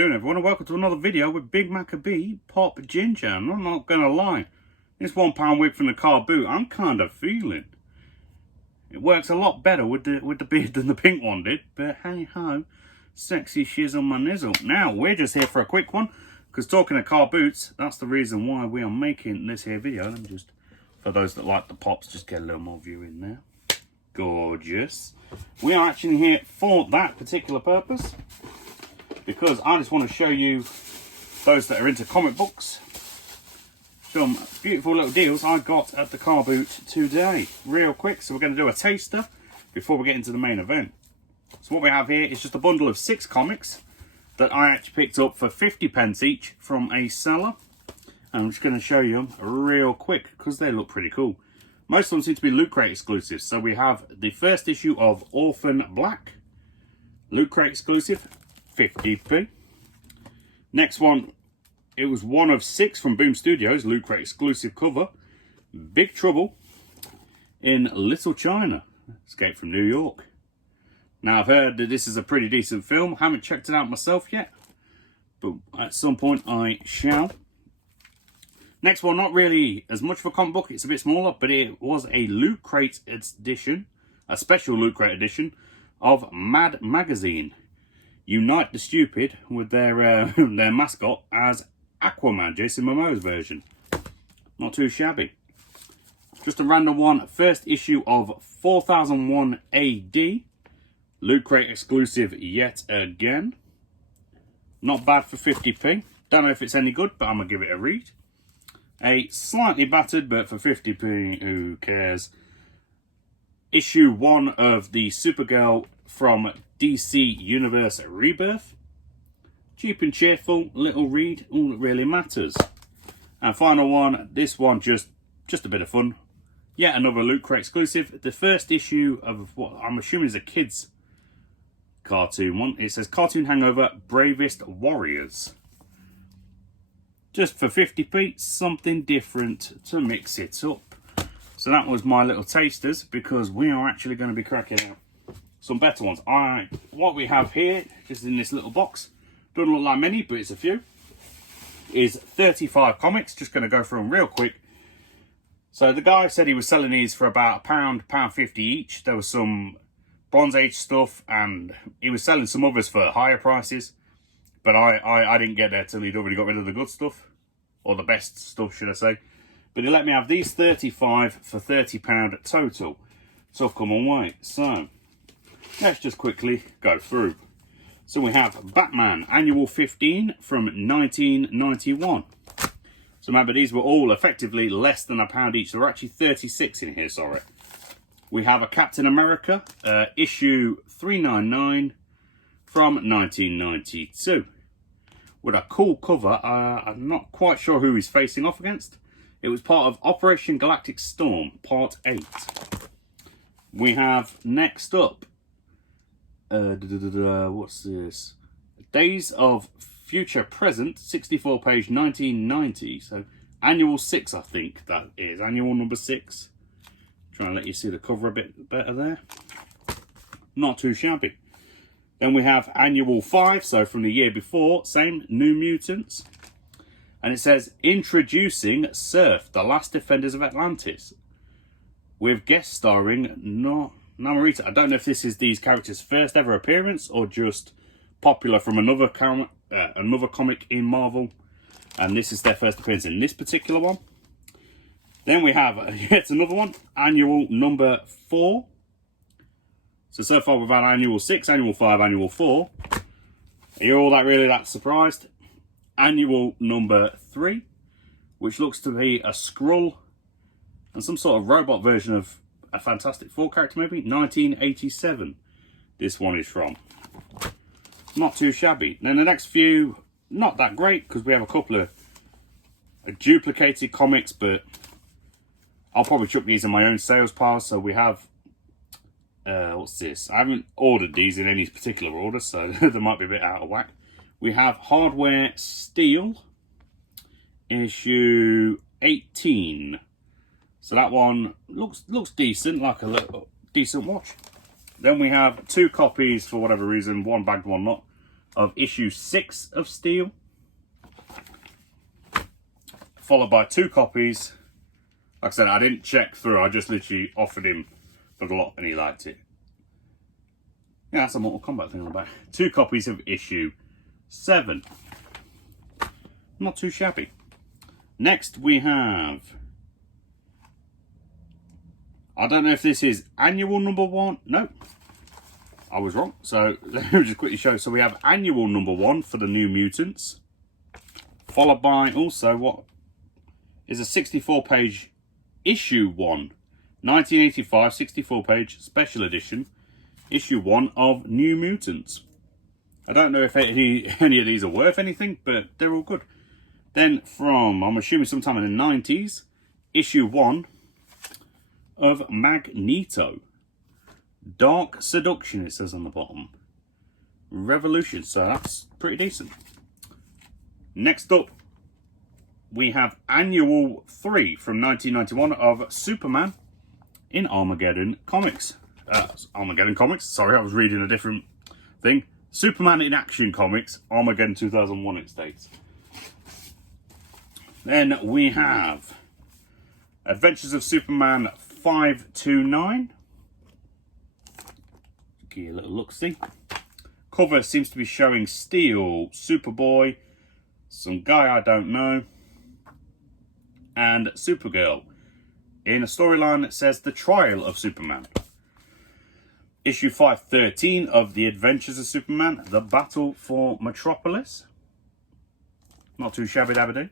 doing, everyone, and welcome to another video with Big Maccabee Pop Ginger. And I'm not gonna lie, this £1 wig from the Carboot, I'm kind of feeling. It works a lot better with the beard than the pink one did, but hey ho, sexy shizzle my nizzle. Now we're just here for a quick one, because talking of car boots, that's the reason why we are making this here video. Let me just, for those that like the pops, just get a little more view in there. Gorgeous. We are actually here for that particular purpose, because I just want to show you, those that are into comic books, some beautiful little deals I got at the Car Boot today. Real quick, so we're going to do a taster before we get into the main event. So what we have here is just a bundle of 6 comics that I actually picked up for 50p each from a seller. And I'm just going to show you them real quick because they look pretty cool. Most of them seem to be Lootcrate exclusives. So we have the first issue of Orphan Black, Lootcrate exclusive, 50p. Next one, it was one of 6 from Boom Studios, Lootcrate exclusive cover, Big Trouble in Little China, Escape from New York. Now I've heard that this is a pretty decent film. Haven't checked it out myself yet, but at some point I shall. Next one, not really as much of a comic book, it's a bit smaller, but it was a Lootcrate edition, a special Lootcrate edition of Mad Magazine. Unite the Stupid with their their mascot as Aquaman, Jason Momoa's version. Not too shabby. Just a random one, first issue of 4001 AD, Lootcrate exclusive yet again. Not bad for 50p. Don't know if it's any good, but I'm going to give it a read. A slightly battered, but for 50p, who cares? Issue 1 of the Supergirl from DC Universe Rebirth. Cheap and cheerful, little read, all that really matters. And final one, this one just a bit of fun. Yet another Lootcrate exclusive. The first issue of what I'm assuming is a kids cartoon one. It says Cartoon Hangover Bravest Warriors. Just for 50p, something different to mix it up. So that was my little tasters, because we are actually going to be cracking out some better ones. What we have here, just in this little box, doesn't look like many, but it's a few, is 35 comics. Just going to go through them real quick. So the guy said he was selling these for about £1.50 each. There was some Bronze Age stuff, and he was selling some others for higher prices. But I didn't get there till he'd already got rid of the good stuff. Or the best stuff, should I say. But he let me have these 35 for £30 total. Tough come on wait. So, let's just quickly go through. So we have Batman Annual 15 from 1991. So remember, these were all effectively less than £1 each. There were actually 36 in here, sorry. We have a Captain America, issue 399 from 1992. With a cool cover. I'm not quite sure who he's facing off against. It was part of Operation Galactic Storm, Part 8. We have next up, what's this? Days of Future Present, 64-page, 1990. So, Annual 6, I think that is. Annual number 6. Try and let you see the cover a bit better there. Not too shabby. Then we have Annual 5, so from the year before, same, New Mutants. And it says, Introducing Surf, the Last Defenders of Atlantis. With guest starring Namorita. I don't know if this is these characters' first ever appearance, or just popular from another comic in Marvel. And this is their first appearance in this particular one. Then we have yet another one, Annual number 4. So far we've had Annual 6, Annual 5, Annual 4. Are you all really that surprised? Annual number 3, which looks to be a Skrull and some sort of robot version of a Fantastic Four character, maybe? 1987, this one is from. Not too shabby. Then the next few, not that great, because we have a couple of duplicated comics, but I'll probably chuck these in my own sales pile. So we have, what's this? I haven't ordered these in any particular order, so they might be a bit out of whack. We have Hardware Steel, issue 18. So that one looks decent, like a little decent watch. Then we have 2 copies for whatever reason, one bagged, one not, of issue 6 of Steel, followed by 2 copies. Like I said, I didn't check through, I just literally offered him for the lot and he liked it. Yeah, that's a Mortal Kombat thing on the back. 2 copies of issue 7. Not too shabby. Next we have, I don't know if this is annual number 1. Nope, I was wrong. So let me just quickly show. So we have annual number 1 for the New Mutants, followed by also what is a 64-page issue 1, 1985 64-page special edition, issue 1 of New Mutants. I don't know if any of these are worth anything, but they're all good. Then from, I'm assuming sometime in the 90s, issue 1 of Magneto. Dark Seduction, it says on the bottom. Revolution, so that's pretty decent. Next up, we have annual 3 from 1991 of Superman in Armageddon Comics. Armageddon Comics, sorry, I was reading a different thing. Superman in Action Comics, Armageddon 2001 it states. Then we have Adventures of Superman 529. Give you a little look-see. Cover seems to be showing Steel, Superboy, some guy I don't know, and Supergirl in a storyline that says The Trial of Superman. Issue 513 of The Adventures of Superman, The Battle for Metropolis. Not too shabby dabby.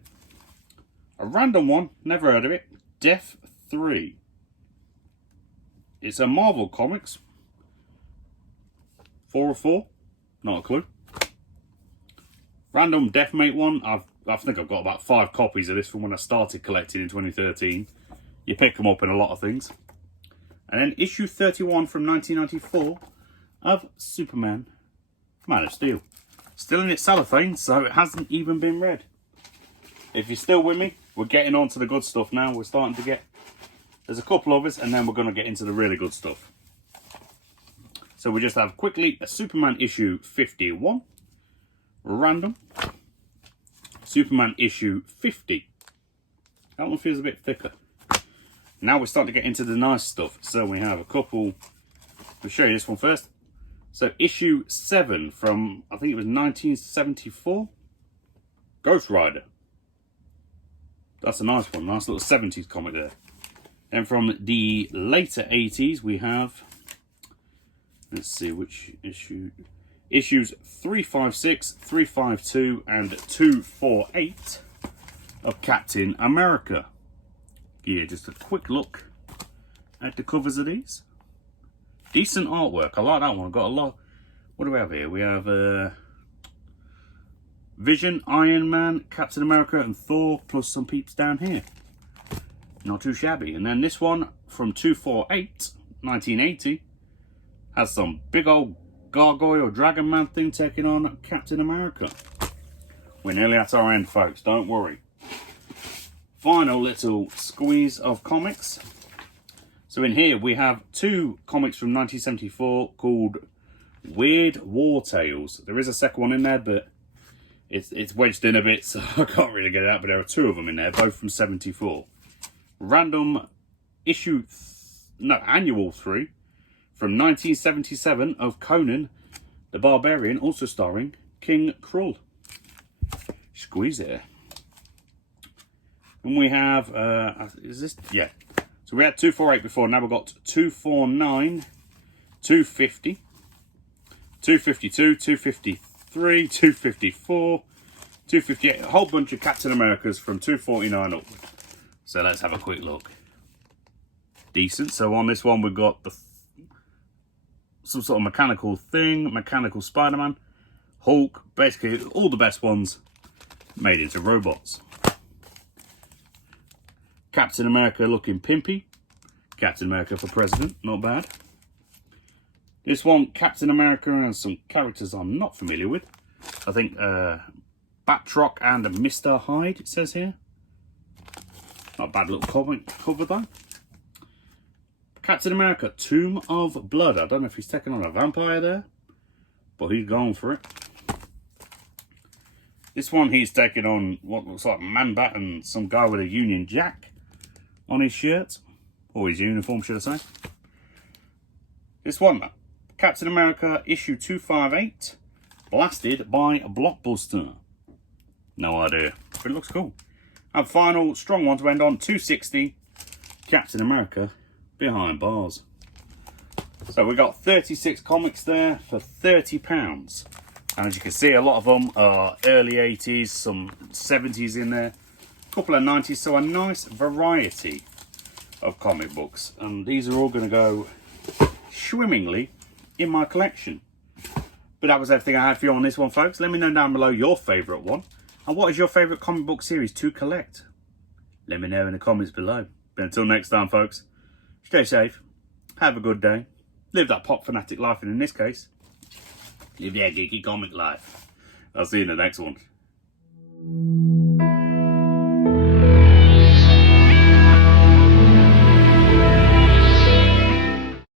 A random one, never heard of it. Death 3. It's a Marvel Comics. 4 of 4, not a clue. Random Deathmate one. I think I've got about 5 copies of this from when I started collecting in 2013. You pick them up in a lot of things. And then issue 31 from 1994 of Superman, Man of Steel. Still in its cellophane, so it hasn't even been read. If you're still with me, we're getting on to the good stuff now. We're starting to get, there's a couple of us, and then we're going to get into the really good stuff. So we just have quickly a Superman issue 51, random. Superman issue 50. That one feels a bit thicker. Now we're starting to get into the nice stuff. So we have a couple, I'll show you this one first. So issue 7 from, I think it was 1974, Ghost Rider. That's a nice one, nice little 70s comic there. And from the later 80s we have, let's see which issue, issues 356, 352 and 248 of Captain America. Yeah, just a quick look at the covers of these. Decent artwork, I like that one. I've got a lot. What do we have here? We have Vision, Iron Man, Captain America and Thor, plus some peeps down here. Not too shabby. And then this one from 248, 1980, has some big old gargoyle dragon man thing taking on Captain America. We're nearly at our end, folks, don't worry. Final little squeeze of comics. So in here we have 2 comics from 1974 called Weird War Tales. There is a second one in there, but it's wedged in a bit, so I can't really get it out, but there are 2 of them in there, both from 74. Random issue, annual 3 from 1977 of Conan the Barbarian, also starring King Krull. Squeeze it. And we have, is this, yeah. So we had 248 before, now we've got 249, 250, 252, 253, 254, 258, a whole bunch of Captain Americas from 249 upward. So let's have a quick look. Decent. So on this one we've got some sort of mechanical thing, mechanical Spider-Man, Hulk, basically all the best ones made into robots. Captain America looking pimpy. Captain America for president, not bad. This one, Captain America and some characters I'm not familiar with. I think Batroc and Mr. Hyde, it says here. Not a bad little comic cover though. Captain America, Tomb of Blood. I don't know if he's taking on a vampire there, but he's going for it. This one he's taking on what looks like Man-Bat and some guy with a Union Jack on his shirt. Or his uniform, should I say. This one, Captain America issue 258, blasted by Blockbuster. No idea, but it looks cool. And final strong one to end on, 260, Captain America Behind Bars. So we got 36 comics there for £30. And as you can see, a lot of them are early 80s, some 70s in there, a couple of 90s, so a nice variety of comic books. And these are all going to go swimmingly in my collection. But that was everything I had for you on this one, folks. Let me know down below your favourite one. And what is your favourite comic book series to collect? Let me know in the comments below. But until next time, folks, stay safe, have a good day, live that pop fanatic life, and in this case, live that geeky comic life. I'll see you in the next one.